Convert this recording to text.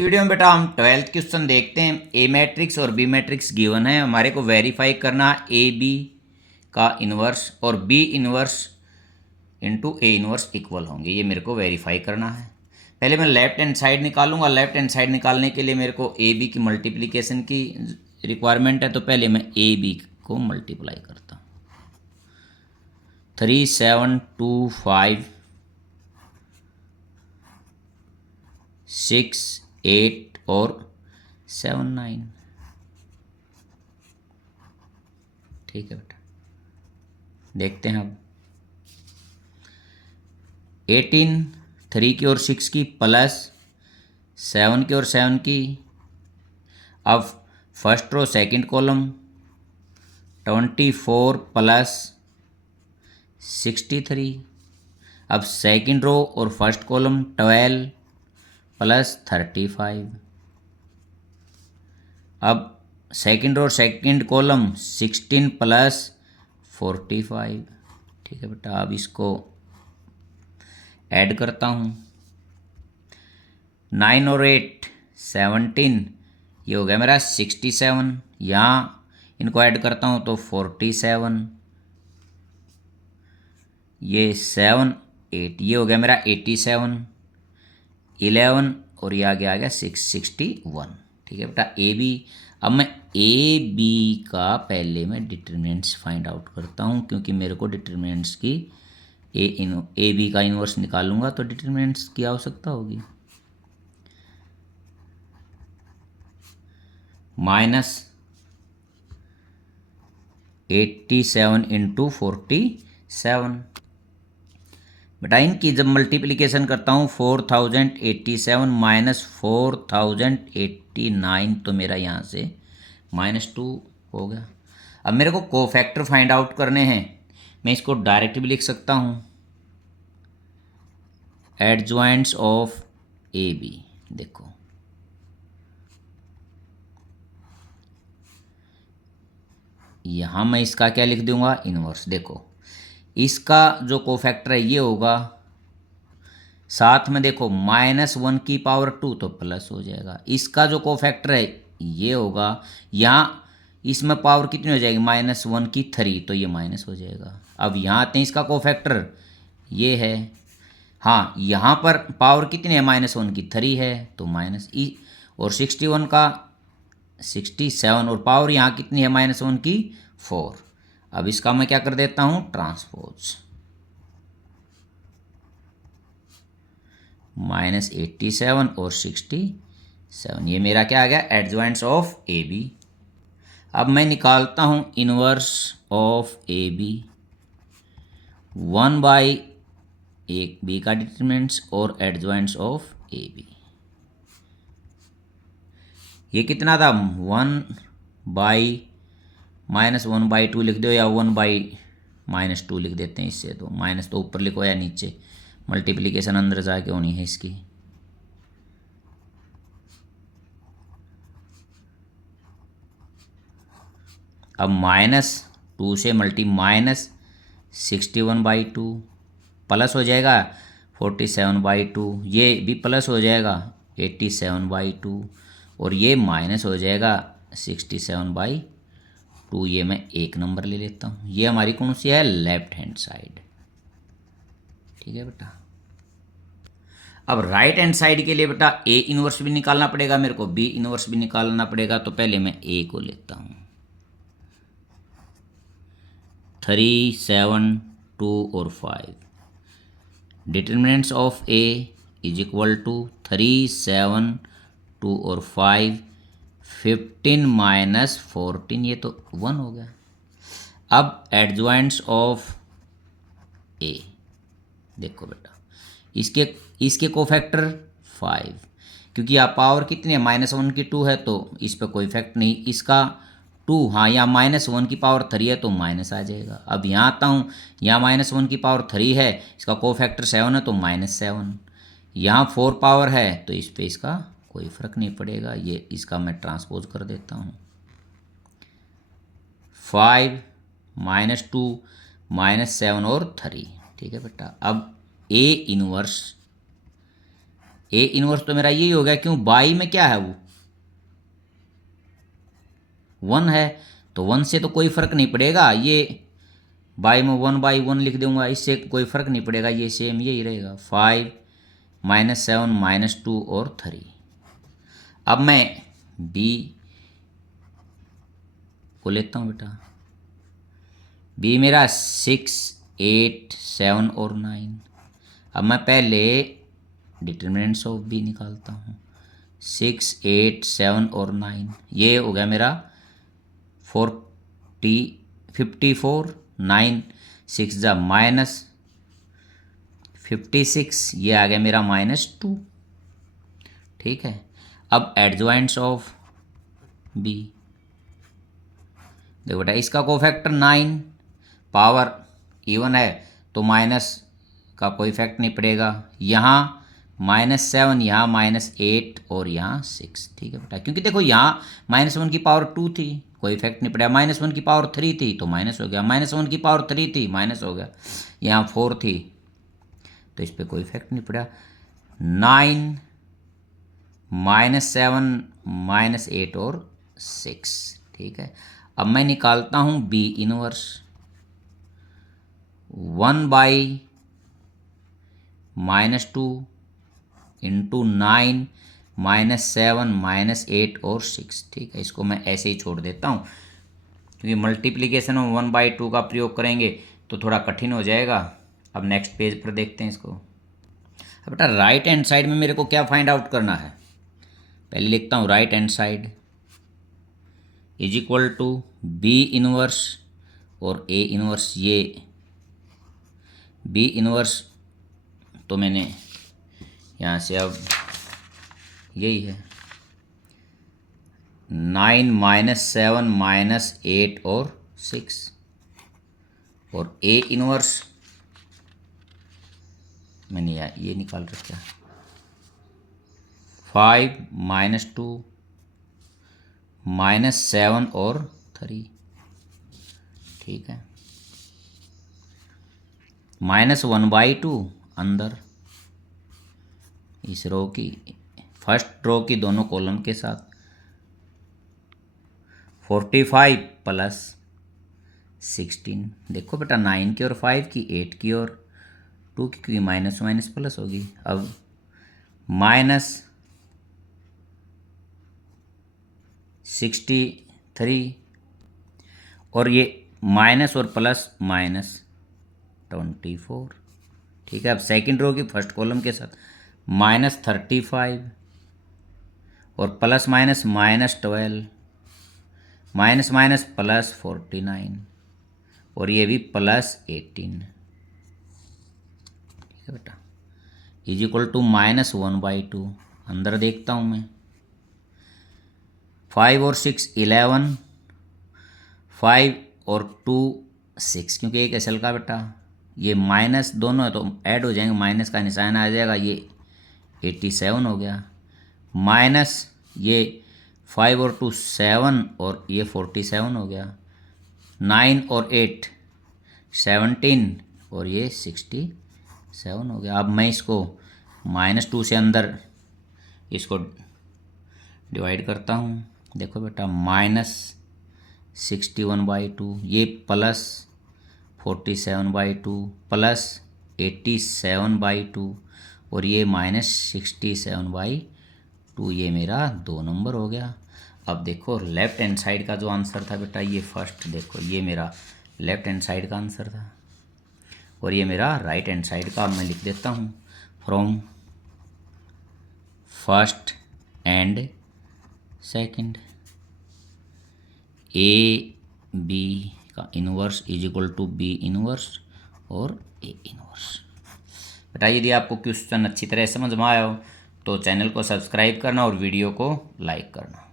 Video में बेटा हम 12th क्वेश्चन देखते हैं। ए मैट्रिक्स और बी मैट्रिक्स गिवन है, हमारे को वेरीफाई करना ए बी का इन्वर्स और B inverse into A inverse equal होंगे, ये मेरे को वेरीफाई करना है। पहले मैं लेफ्ट हैंड साइड निकालूंगा। लेफ्ट हैंड साइड निकालने के लिए मेरे को ए बी की मल्टीप्लिकेशन की रिक्वायरमेंट है, तो पहले मैं ए बी को मल्टीप्लाई करता हूँ। 3 7 2 5 6 8 और 7 9। ठीक है बेटा, देखते हैं अब 18 3 की और 6 की प्लस 7 की और 7 की। अब first row second column 24 plus 63। अब सेकंड रो और फर्स्ट कॉलम 12 प्लस 35। अब second row second column 16 plus 45। ठीक है बेटा, अब इसको ऐड करता हूँ। 9 और 8 17, ये हो गया मेरा 67। यहाँ इनको ऐड करता हूँ तो 47, ये 7 8, ये हो गया मेरा 87। 11 और ये आगे आ गया 61। ठीक है बेटा, ए बी। अब मैं ए बी का पहले मैं डिटरमिनेंट्स फाइंड आउट करता हूँ, क्योंकि मेरे को डिटरमिनेंट्स की ए बी का इन्वर्स निकालूंगा तो डिटरमिनेंट्स की आवश्यकता होगी। -87 इंटू 47। बेटा इनकी जब मल्टीप्लिकेशन करता हूँ 4087 माइनस 4089, तो मेरा यहाँ से -2 हो गया। अब मेरे को कोफैक्टर फाइंड आउट करने हैं। मैं इसको डायरेक्ट भी लिख सकता हूँ, एडजॉइंट्स ऑफ ए बी। देखो यहाँ मैं इसका क्या लिख दूंगा, इनवर्स। देखो इसका जो कोफैक्टर है ये होगा, साथ में देखो -1 की पावर 2 तो प्लस हो जाएगा। इसका जो कोफैक्टर है ये होगा, यहाँ इसमें पावर कितनी हो जाएगी, -1 की 3 तो ये माइनस हो जाएगा। अब यहाँ आते हैं, इसका कोफैक्टर ये है। हाँ, यहाँ पर पावर कितनी है, -1 की 3 है तो माइनस ई, और 61 का 67, और पावर यहाँ कितनी है, -1 की 4। अब इसका मैं क्या कर देता हूँ, ट्रांसपोज। -87 और 67, ये मेरा क्या आ गया, एडजॉइंट्स ऑफ ए बी। अब मैं निकालता हूँ इनवर्स ऑफ ए बी। 1/एक बी का डिटरमिनेंट्स और एडजॉइंट्स ऑफ ए बी। ये कितना था, 1/-1/2 लिख दो, या 1/-2 लिख देते हैं। इससे तो माइनस तो ऊपर लिखो या नीचे, मल्टीप्लिकेशन अंदर जाके होनी है इसकी। अब -2 से मल्टी -61/2 प्लस हो जाएगा 47/2, ये भी प्लस हो जाएगा 87/2, और ये माइनस हो जाएगा 67/2। ये मैं एक नंबर ले लेता हूँ। ये हमारी कौन सी है, लेफ्ट हैंड साइड। ठीक है बेटा, अब राइट हैंड साइड के लिए बेटा ए इनवर्स भी निकालना पड़ेगा मेरे को, बी इनवर्स भी निकालना पड़ेगा। तो पहले मैं ए को लेता हूँ। 3 7 2 और 5। Determinants of A is equal to 3 7 2 और 5, 15 माइनस 14, ये तो 1 हो गया। अब एडजॉइंट्स ऑफ ए देखो बेटा, इसके कोफैक्टर 5, क्योंकि यहाँ पावर कितनी है, -1 की 2 है तो इस पर कोई इफेक्ट नहीं। इसका 2, हाँ यहाँ -1 की पावर 3 है तो माइनस आ जाएगा। अब यहाँ आता हूँ, यहाँ -1 की पावर 3 है, इसका कोफैक्टर 7 है तो -7। यहाँ 4 पावर है तो इस पर इसका कोई फ़र्क नहीं पड़ेगा। ये इसका मैं ट्रांसपोज कर देता हूँ। 5 -2 -7 और 3। ठीक है बेटा, अब ए इनवर्स ए इनवर्स तो मेरा यही हो गया, क्यों, बाई में क्या है वो 1 है, तो 1 से तो कोई फर्क नहीं पड़ेगा, ये बाई में 1/1 लिख दूंगा, इससे कोई फर्क नहीं पड़ेगा, ये सेम यही रहेगा। 5 -7 -2 और 3। अब मैं बी को लेता हूँ बेटा। बी मेरा 6 8 7 और 9। अब मैं पहले डिटर्मिनेंट्स ऑफ बी निकालता हूँ। 6 8 7 और 9, ये हो गया मेरा 54, 9 6 जा -56, ये आ गया मेरा -2। ठीक है, अब एडजॉइंट्स ऑफ बी, देखो बेटा इसका कोफैक्टर 9, पावर इवन है तो माइनस का कोई इफेक्ट नहीं पड़ेगा। यहाँ -7, यहाँ -8 और यहाँ 6। ठीक है बेटा, क्योंकि देखो यहाँ -1 की पावर 2 थी, कोई इफेक्ट नहीं पड़ा। -1 की पावर 3 थी तो माइनस हो गया, -1 की पावर 3 थी माइनस हो गया, यहाँ 4 थी तो इस पर कोई इफेक्ट नहीं पड़ा। 9 -7 -8 और 6। ठीक है, अब मैं निकालता हूँ बी इनवर्स। 1/-2 इंटू 9 -7 -8 और 6। ठीक है, इसको मैं ऐसे ही छोड़ देता हूँ, क्योंकि मल्टीप्लिकेशन में 1/2 का प्रयोग करेंगे तो थोड़ा कठिन हो जाएगा। अब नेक्स्ट पेज पर देखते हैं इसको। अब बेटा राइट हैंड साइड में मेरे को क्या फाइंड आउट करना है, पहले लिखता हूँ right hand side is equal to B inverse और ए इनवर्स। ये बी इनवर्स तो मैंने यहाँ से, अब यही है 9 -7 -8 और 6, और ए इनवर्स मैंने ये निकाल रखा है 5 -2 -7 और 3। ठीक है, -1/2 अंदर इस रो की, फर्स्ट रो की दोनों कॉलम के साथ, 45 प्लस 16। देखो बेटा 9 की और 5 की, 8 की और 2 की, क्योंकि माइनस माइनस प्लस होगी। अब -63 और ये माइनस और प्लस -24। ठीक है, अब सेकंड रो की फर्स्ट कॉलम के साथ -35 और plus minus -12, minus minus plus 49 और ये भी +18। ठीक है बेटा, इज इक्वल टू -1/2। अंदर देखता हूँ मैं, 5 और 6 11, 5 और 2 6, क्योंकि एक एसएल का बेटा, ये माइनस दोनों है तो ऐड हो जाएंगे, माइनस का निशान आ जाएगा, ये 87 हो गया, माइनस ये 5 और 2 7 और ये 47 हो गया, 9 और 8 17 और ये 67 हो गया। अब मैं इसको -2 से अंदर इसको डिवाइड करता हूँ। देखो बेटा -61/2, ये +47/2 प्लस 87/2 और ये -67/2, ये मेरा 2 नंबर हो गया। अब देखो लेफ्ट हैंड साइड का जो आंसर था बेटा, ये फर्स्ट देखो, ये मेरा लेफ्ट हैंड साइड का आंसर था और ये मेरा राइट हैंड साइड का। अब मैं लिख देता हूँ from first and second, A B का inverse is equal to B inverse और ए इनवर्स। बेटा यदि आपको क्वेश्चन अच्छी तरह समझ में आया हो तो चैनल को सब्सक्राइब करना और वीडियो को लाइक करना।